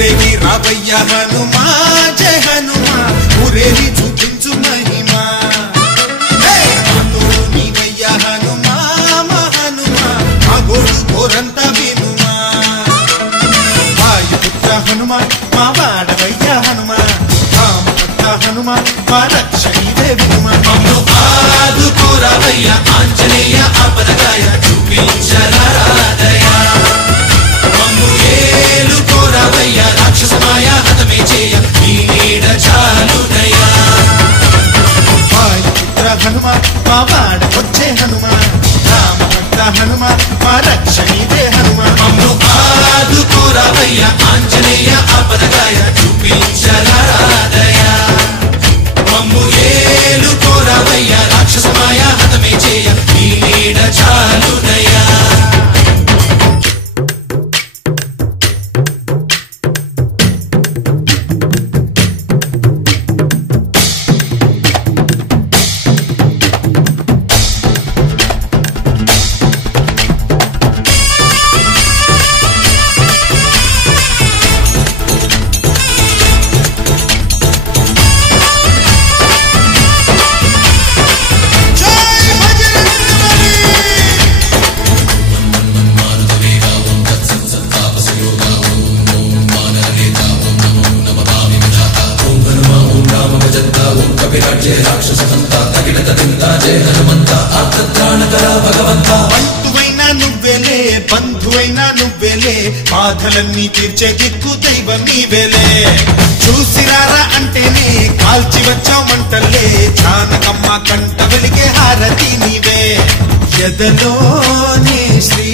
ఊరేగి రావయ్య హనుమా జయ హనుమా ఊరేగి చూపించు మహిమా తోడు నీవయ్య హనుమా మా హనుమా మా గోడు కోరంతా వినుమా వాయుపుత్ర హనుమా మా వాడవయ్య హనుమా రామపుత్ర హనుమా మా రక్షణీవే వినుమా ఆదుకోరావయ్య ఆంజనేయ ఆపదగాయ చూపించరాదయ మమ్ము ఏలుకోరావయ్య రాక్షసమాయ హతమే చేయ నీ నీడ చాలునయ్యా వాయుపుత్ర హనుమా మా వాడవచ్చే హనుమా రామభక్త హనుమా మా రక్షణీవే హనుమా మమ్ము ఆదుకోరావయ్య ఆంజనేయ ఆపదగాయ చూపించరాదయ మమ్ము ఏలుకోరావయ్య రాక్షసమాయ హతమే చేయ నీ నీడ చాలునయ్యా బంధువైనా నువ్వేలే బంధువైనా నువ్వేలే బాధలన్నీ తీర్చే దిక్కు దైవం నీవేలే చూసిరారా అంటేనే కాల్చి వచ్చామంటలే జానకమ్మ కంట వెలిగే హారతి నీవే ఎదలోనే శ్రీ